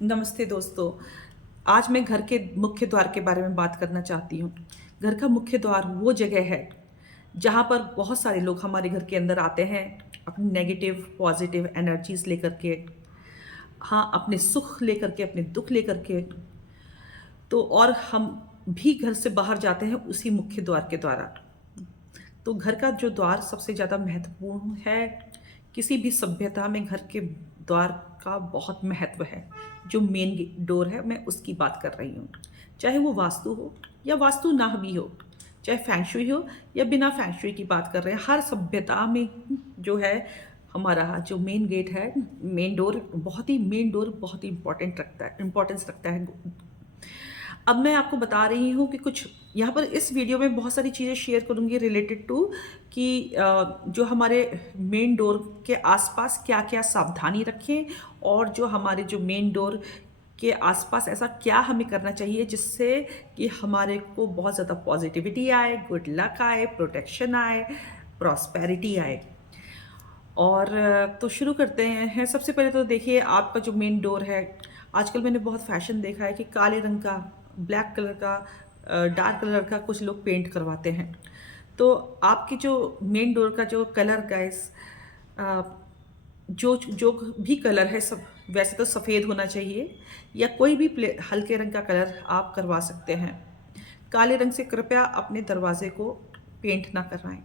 नमस्ते दोस्तों। आज मैं घर के मुख्य द्वार के बारे में बात करना चाहती हूँ। घर का मुख्य द्वार वो जगह है जहाँ पर बहुत सारे लोग हमारे घर के अंदर आते हैं अपनी नेगेटिव पॉजिटिव एनर्जीज लेकर के। हाँ, अपने सुख लेकर के, अपने दुख लेकर के। तो और हम भी घर से बाहर जाते हैं उसी मुख्य द्वार के द्वारा। तो घर का जो द्वार सबसे ज़्यादा महत्वपूर्ण है। किसी भी सभ्यता में घर के द्वार का बहुत महत्व है। जो मेन डोर है, मैं उसकी बात कर रही हूँ। चाहे वो वास्तु हो या वास्तु ना भी हो, चाहे फैंग हो या बिना फैंग की बात कर रहे हैं, हर सभ्यता में जो है हमारा जो मेन गेट है, मेन डोर बहुत ही इम्पोर्टेंस रखता है। अब मैं आपको बता रही हूँ कि कुछ यहाँ पर इस वीडियो में बहुत सारी चीज़ें शेयर करूँगी रिलेटेड टू कि जो हमारे मेन डोर के आसपास क्या क्या सावधानी रखें, और जो हमारे जो मेन डोर के आसपास ऐसा क्या हमें करना चाहिए जिससे कि हमारे को बहुत ज़्यादा पॉजिटिविटी आए, गुड लक आए, प्रोटेक्शन आए, प्रॉस्पेरिटी आए। और तो शुरू करते हैं। सबसे पहले तो देखिए, आपका जो मेन डोर है, आजकल मैंने बहुत फैशन देखा है कि काले रंग का, ब्लैक कलर का, डार्क कलर का कुछ लोग पेंट करवाते हैं। तो आपकी जो मेन डोर का जो कलर गाइस, जो जो भी कलर है, सब वैसे तो सफ़ेद होना चाहिए या कोई भी हल्के रंग का कलर आप करवा सकते हैं। काले रंग से कृपया अपने दरवाजे को पेंट ना करवाएं।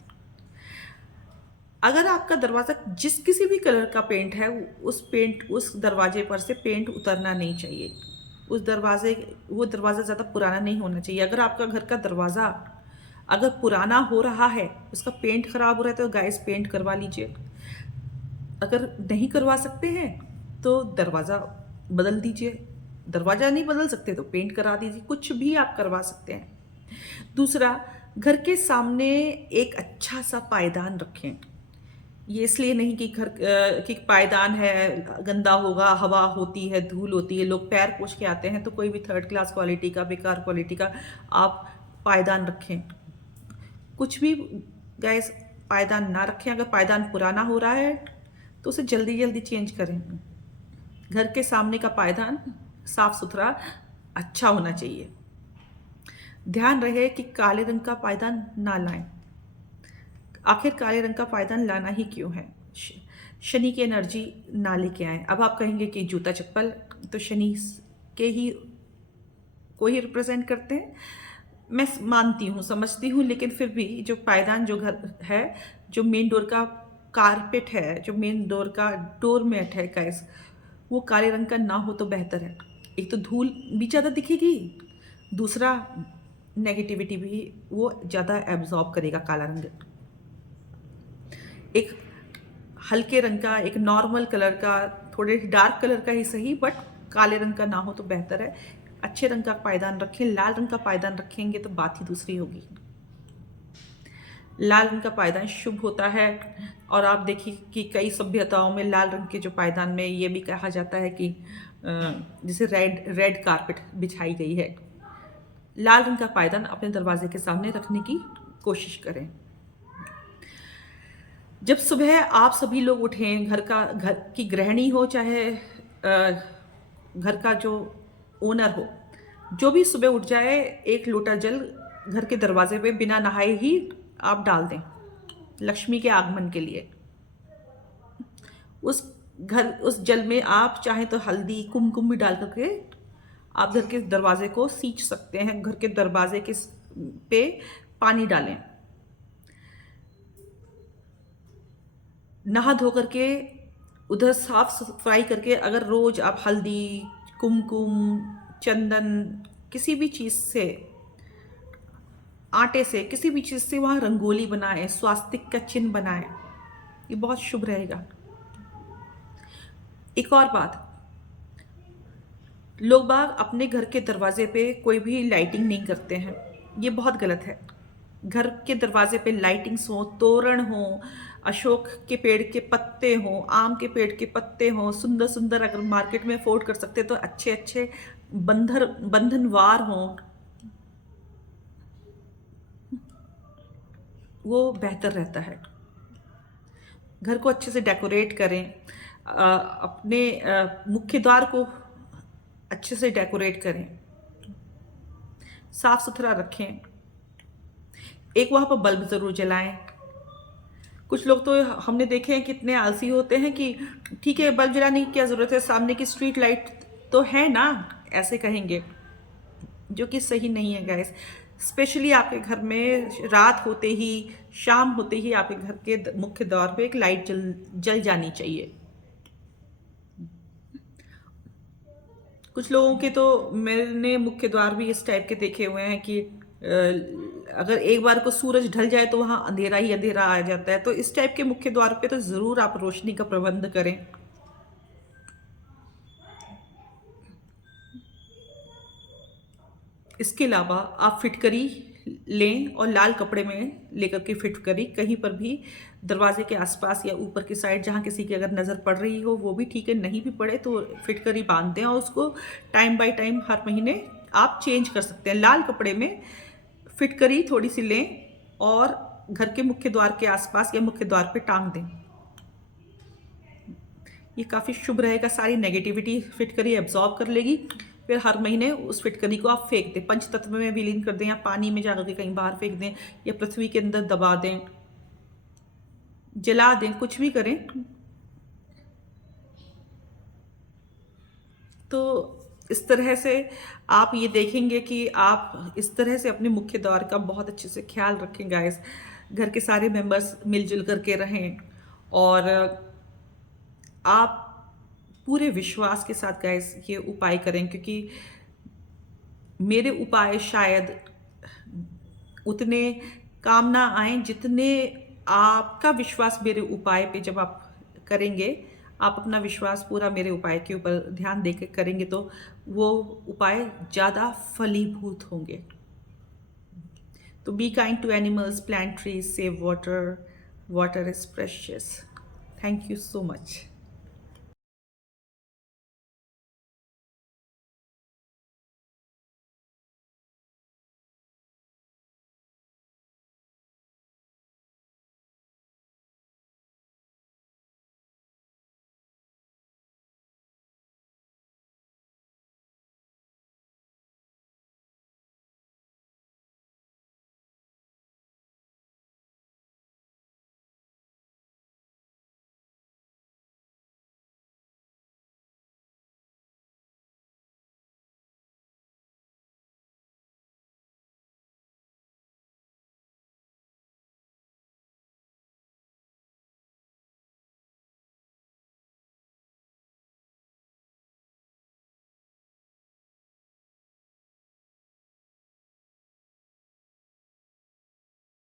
अगर आपका दरवाज़ा जिस किसी भी कलर का पेंट है, उस दरवाजे पर से पेंट उतरना नहीं चाहिए। वो दरवाज़ा ज़्यादा पुराना नहीं होना चाहिए। अगर आपका घर का दरवाज़ा अगर पुराना हो रहा है, उसका पेंट खराब हो रहा है, तो गाइस पेंट करवा लीजिए। अगर नहीं करवा सकते हैं तो दरवाज़ा बदल दीजिए। दरवाज़ा नहीं बदल सकते तो पेंट करा दीजिए। कुछ भी आप करवा सकते हैं। दूसरा, घर के सामने एक अच्छा सा पायदान रखें। ये इसलिए नहीं कि कि पायदान है गंदा होगा, हवा होती है, धूल होती है, लोग पैर पोंछ के आते हैं, तो कोई भी थर्ड क्लास क्वालिटी का, बेकार क्वालिटी का आप पायदान रखें। कुछ भी गैस, पायदान ना रखें। अगर पायदान पुराना हो रहा है तो उसे जल्दी जल्दी चेंज करें। घर के सामने का पायदान साफ सुथरा अच्छा होना चाहिए। ध्यान रहे कि काले रंग का पायदान ना लाएं। आखिर काले रंग का पायदान लाना ही क्यों है? शनि की एनर्जी ना लेके आए। अब आप कहेंगे कि जूता चप्पल तो शनि के ही को ही रिप्रेजेंट करते हैं। मैं मानती हूँ, समझती हूँ, लेकिन फिर भी जो पायदान, जो घर है, जो मेन डोर का कारपेट है, जो मेन डोर का डोर मैट है गाइस, वो काले रंग का ना हो तो बेहतर है। एक तो धूल भी ज़्यादा दिखेगी, दूसरा नेगेटिविटी भी वो ज़्यादा एब्जॉर्ब करेगा काला रंग। एक हल्के रंग का, एक नॉर्मल कलर का, थोड़े डार्क कलर का ही सही, बट काले रंग का ना हो तो बेहतर है। अच्छे रंग का पायदान रखें। लाल रंग का पायदान रखेंगे तो बात ही दूसरी होगी। लाल रंग का पायदान शुभ होता है। और आप देखिए कि कई सभ्यताओं में लाल रंग के जो पायदान में ये भी कहा जाता है कि जैसे रेड रेड कारपेट बिछाई गई है। लाल रंग का पायदान अपने दरवाजे के सामने रखने की कोशिश करें। जब सुबह आप सभी लोग उठें, घर की गृहिणी हो, चाहे घर का जो ओनर हो, जो भी सुबह उठ जाए, एक लोटा जल घर के दरवाजे पे बिना नहाए ही आप डाल दें, लक्ष्मी के आगमन के लिए। उस जल में आप चाहे तो हल्दी कुमकुम भी डाल करके आप घर के दरवाजे को सींच सकते हैं। घर के दरवाजे के पे पानी डालें। नहा धो करके उधर साफ सफाई करके, अगर रोज आप हल्दी, कुमकुम, चंदन, किसी भी चीज़ से, आटे से, किसी भी चीज़ से वहाँ रंगोली बनाएं, स्वास्तिक का चिन्ह बनाएं, ये बहुत शुभ रहेगा। एक और बात, लोग बाग अपने घर के दरवाजे पे कोई भी लाइटिंग नहीं करते हैं, ये बहुत गलत है। घर के दरवाजे पे लाइटिंग्स हो, तोरण हो, अशोक के पेड़ के पत्ते हो, आम के पेड़ के पत्ते हो, सुंदर सुंदर, अगर मार्केट में अफोर्ड कर सकते तो अच्छे अच्छे बंधनवार हो, वो बेहतर रहता है। घर को अच्छे से डेकोरेट करें। अपने मुख्य द्वार को अच्छे से डेकोरेट करें, साफ सुथरा रखें। एक वहाँ पर बल्ब ज़रूर जलाएं। कुछ लोग तो हमने देखे हैं कितने आलसी होते हैं कि ठीक है बल्ब जलाने की क्या ज़रूरत है, सामने की स्ट्रीट लाइट तो है ना, ऐसे कहेंगे, जो कि सही नहीं है गाइस। स्पेशली आपके घर में रात होते ही, शाम होते ही आपके घर के मुख्य द्वार पे एक लाइट जल जल जानी चाहिए। कुछ लोगों के तो मैंने मुख्य द्वार भी इस टाइप के देखे हुए हैं कि अगर एक बार को सूरज ढल जाए तो वहां अंधेरा ही अंधेरा आ जाता है। तो इस टाइप के मुख्य द्वार पे तो जरूर आप रोशनी का प्रबंध करें। इसके अलावा आप फिटकरी लें और लाल कपड़े में लेकर के फिटकरी कहीं पर भी दरवाजे के आसपास या ऊपर की साइड जहाँ किसी की अगर नज़र पड़ रही हो वो भी ठीक है, नहीं भी पड़े तो फिटकरी बांध दें और उसको टाइम बाय टाइम हर महीने आप चेंज कर सकते हैं। लाल कपड़े में फिटकरी थोड़ी सी लें और घर के मुख्य द्वार के आसपास या मुख्य द्वार पे टांग दें। ये काफ़ी शुभ रहेगा, सारी नेगेटिविटी फिटकरी एब्जॉर्ब कर लेगी। फिर हर महीने उस फिटकरी को आप फेंक दें, पंचतत्व में विलीन कर दें या पानी में जाकर के कहीं बाहर फेंक दें या पृथ्वी के अंदर दबा दें, जला दें, कुछ भी करें। तो इस तरह से आप ये देखेंगे कि आप इस तरह से अपने मुख्य द्वार का बहुत अच्छे से ख्याल रखें गाइस। घर के सारे मेंबर्स मिलजुल करके रहें और आप पूरे विश्वास के साथ गाइस ये उपाय करें, क्योंकि मेरे उपाय शायद उतने काम ना आए जितने आपका विश्वास मेरे उपाय पे जब आप करेंगे, आप अपना विश्वास पूरा मेरे उपाय के ऊपर ध्यान देकर करेंगे तो वो उपाय ज़्यादा फलीभूत होंगे। तो be kind to animals, plant trees, save water, water is precious. Thank you so much.